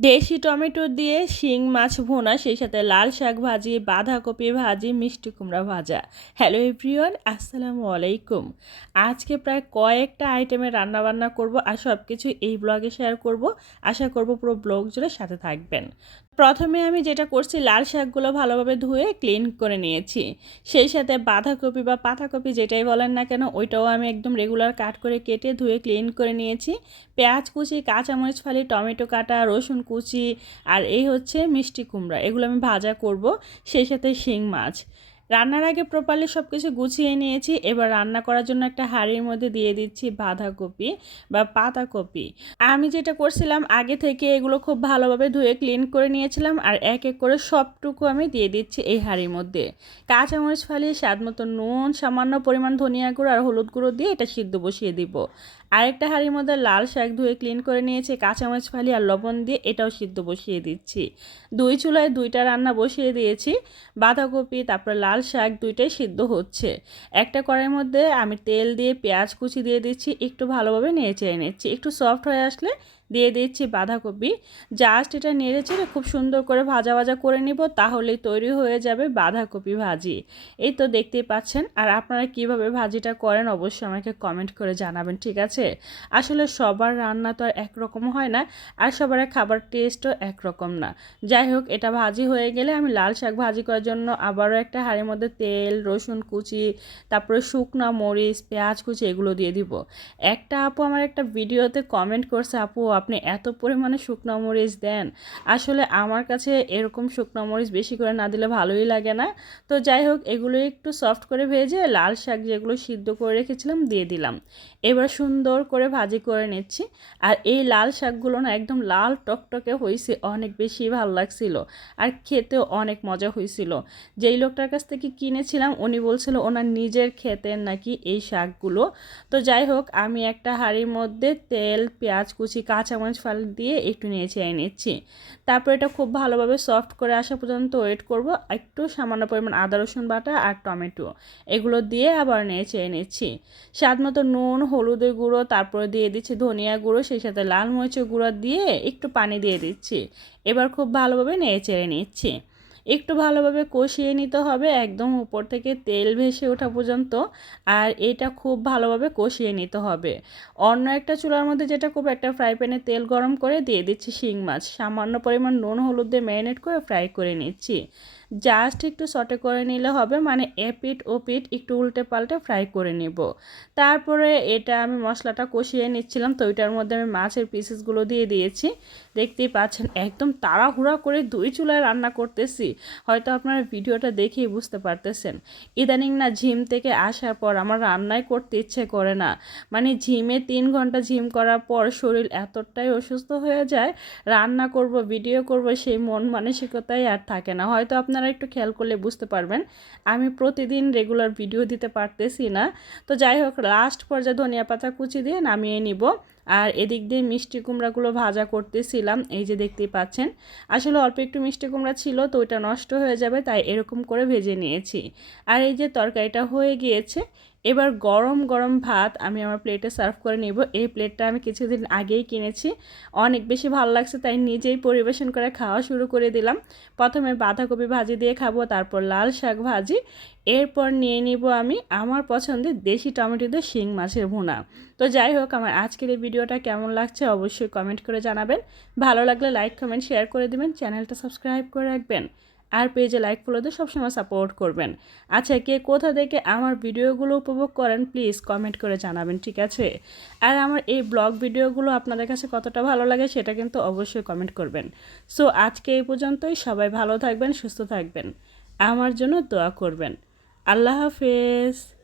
দেশি টমেটো দিয়ে শিং, মাছ, ভোনা, সেই সাথে লাল শাক ভাজি, বাঁধাকপি ভাজি, মিষ্টি কুমড়া ভাজা। হ্যালো এভরিওয়ান আসসালামু আলাইকুম। আজকে প্রায় কয়েকটা আইটেমের রান্নাবান্না করব আর সব কিছু এই ব্লগে শেয়ার করব। আশা করব পুরো ব্লগ জুড়ে সাথে থাকবেন। প্রথমে আমি যেটা করছি, লাল শাকগুলো ভালোভাবে ধুয়ে ক্লিন করে নিয়েছি। সেই সাথে বাঁধাকপি বা পাতাকপি যেটাই বলেন না কেন, ওইটাও আমি একদম রেগুলার কাট করে কেটে ধুয়ে ক্লিন করে নিয়েছি। পেঁয়াজ কুচি, কাঁচামরিচ ফালি, টমেটো কাটা, রসুন কুচি আর এই হচ্ছে মিষ্টি কুমড়া। এগুলো আমি ভাজা করব, সেই সাথে শিং মাছ। রান্নার আগে প্রপারলি সব কিছু গুছিয়ে নিয়েছি, এবার রান্না করার জন্য একটা হাঁড়ির মধ্যে দিয়ে দিচ্ছি বাঁধাকপি বা পাতাকপি। আমি যেটা করছিলাম, আগে থেকে এগুলো খুব ভালোভাবে ধুয়ে ক্লিন করে নিয়েছিলাম আর এক এক করে সবটুকু আমি দিয়ে দিচ্ছি এই হাঁড়ির মধ্যে। কাঁচামরিচ ফালিয়ে স্বাদ মতো নুন, সামান্য পরিমাণ ধনিয়া গুঁড়ো আর হলুদ গুঁড়ো দিয়ে এটা সিদ্ধ বসিয়ে দিব। আরেকটা হাঁড়ির মধ্যে লাল শাক ধুয়ে ক্লিন করে নিয়েছি, কাঁচামরিচ ফালি আর লবণ দিয়ে এটাও সিদ্ধ বসিয়ে দিচ্ছি। দুই চুলায় দুইটা রান্না বসিয়ে দিয়েছি, বাঁধাকপি, তারপরে লাল শাক দুইটাই সিদ্ধ হচ্ছে। একটা কড়াইয়ের মধ্যে আমি তেল দিয়ে পেঁয়াজ কুচি দিয়ে দিচ্ছি, একটু ভালোভাবে নিয়ে চেয়ে নিচ্ছি। একটু সফট হয়ে আসলে দিয়ে দিচ্ছি বাঁধাকপি। জাস্ট এটা নেড়ে চেড়ে খুব সুন্দর করে ভাজা ভাজা করে নিব, তাহলেই তৈরি হয়ে যাবে বাঁধাকপি ভাজি। এই তো দেখতেই পাচ্ছেন, আর আপনারা কীভাবে ভাজিটা করেন অবশ্যই আমাকে কমেন্ট করে জানাবেন, ঠিক আছে? আসলে সবার রান্না তো আর একরকম হয় না, আর সবার খাবার টেস্টও একরকম না। যাই হোক, এটা ভাজি হয়ে গেলে আমি লাল শাক ভাজি করার জন্য আবারও একটা হাঁড়ির মধ্যে তেল, রসুন কুচি, তারপরে শুকনো মরিচ, পেঁয়াজ কুচি এগুলো দিয়ে দিব। একটা আপু আমার একটা ভিডিওতে কমেন্ট করছে, আপু আপনি এত পরিমাণে শুকনো মরিচ দেন, আসলে আমার কাছে এরকম শুকনো মরিচ বেশি করে না দিলে ভালোই লাগে না। তো যাই হোক, এগুলো একটু সফট করে ভেজে লাল শাক যেগুলো সিদ্ধ করে রেখেছিলাম দিয়ে দিলাম। এবার সুন্দর করে ভাজি করে নিচ্ছি। আর এই লাল শাকগুলো না একদম লাল টকটকে হয়েছে অনেক বেশি ভালো লাগছিল আর খেতেও অনেক মজা হয়েছিল যেই লোকটার কাছ থেকে কিনেছিলাম, উনি বলছিল ওনার নিজের খেতেন নাকি এই শাকগুলো। তো যাই হোক, আমি একটা হাঁড়ির মধ্যে তেল, পেঁয়াজ কুচি কাঁচামরিচ ফাল দিয়ে একটু নিয়ে চেয়ে নিচ্ছি। তারপর এটা খুব ভালোভাবে সফট করে আসা পর্যন্ত ওয়েট করব। একটু সামান্য পরিমাণ আদা, রসুন বাটা আর টমেটো, এগুলো দিয়ে আবার নিয়ে চেয়ে নিচ্ছি। স্বাদ মতো নুন, হলুদের গুঁড়ো, তারপরে দিয়ে দিচ্ছি ধনিয়া গুঁড়ো, সেই সাথে লাল মরিচের গুঁড়ো দিয়ে একটু পানি দিয়ে দিচ্ছি। এবার খুব ভালোভাবে নেড়ে চেড়ে নিচ্ছি। একটু ভালোভাবে কষিয়ে নিতে হবে, একদম উপর থেকে তেল ভেসে ওঠা পর্যন্ত, আর এটা খুব ভালোভাবে কষিয়ে নিতে হবে। অন্য একটা চুলার মধ্যে যেটা খুব একটা ফ্রাই প্যানে তেল গরম করে দিয়ে দিচ্ছি শিং মাছ। সামান্য পরিমাণ নুন, হলুদ দিয়ে ম্যারিনেট করে ফ্রাই করে নিচ্ছি। জাস্ট একটু সটে করে নিলে হবে মানে এপিট ও পিট একটু উল্টে পাল্টে ফ্রাই করে নিব। তারপরে এটা আমি মশলাটা কষিয়ে নিচ্ছিলাম, তো ওইটার মধ্যে আমি মাছের পিসেসগুলো দিয়ে দিয়েছি। দেখতেই পাচ্ছেন, একদম তাড়াহুড়া করে দুই চুলায় রান্না করতেছি। হয়তো আপনারা ভিডিওটা দেখেই বুঝতে পারতেছেন। ইদানিং না ঝিম থেকে আসার পর আমার রান্নাই করতে ইচ্ছে করে না। মানে ঝিমে তিন ঘণ্টা ঝিম করার পর শরীর এতটাই অসুস্থ হয়ে যায়, রান্না করব, ভিডিও করব, সেই মন মানসিকতাই আর থাকে না। হয়তো আপনারা একটু খেয়াল করলে বুঝতে পারবেন, আমি প্রতিদিন রেগুলার ভিডিও দিতে পারতেছি না। তো যাই হোক লাস্ট পর্যায়ে ধনিয়া পাতা কুচি দিয়ে নামিয়ে নিব। আর এদিক দিয়ে মিষ্টি কুমড়াগুলো ভাজা করতেছিলাম, এই যে দেখতেই পাচ্ছেন। আসলে অল্প একটু মিষ্টি কুমড়া ছিল, তো ওইটা নষ্ট হয়ে যাবে তাই এরকম করে ভেজে নিয়েছি। আর এই যে তরকারিটা হয়ে গিয়েছে এবার গরম গরম ভাত আমি আমার প্লেটে সার্ভ করে নিব। এই প্লেটটা আমি কিছুদিন আগেই কিনেছি। অনেক বেশি ভালো লাগছে, তাই নিজেই পরিবেশন করে খাওয়া শুরু করে দিলাম। প্রথমে বাঁধাকপি ভাজি দিয়ে খাব, তারপর লাল শাক ভাজি। এরপর নিয়ে নিব আমি আমার পছন্দের দেশি টমেটো দিয়ে শিং মাছের ভুনা। তো যাই হোক, আমার আজকের এই ভিডিওটা কেমন লাগছে অবশ্যই কমেন্ট করে জানাবেন। ভালো লাগলে লাইক কমেন্ট শেয়ার করে দেবেন। চ্যানেলটা সাবস্ক্রাইব করে রাখবেন। আর পেজে লাইক ফলো দিয়ে সবসময় সাপোর্ট করবেন। আচ্ছা কে কোথা থেকে আমার ভিডিওগুলো উপভোগ করেন প্লিজ কমেন্ট করে জানাবেন, ঠিক আছে? আর আমার এই ব্লগ ভিডিওগুলো আপনাদের কাছে কতটা ভালো লাগে সেটা কিন্তু অবশ্যই কমেন্ট করবেন। সো আজকে এই পর্যন্তই। সবাই ভালো থাকবেন, সুস্থ থাকবেন। আমার জন্য দোয়া করবেন। আল্লাহ হাফেজ।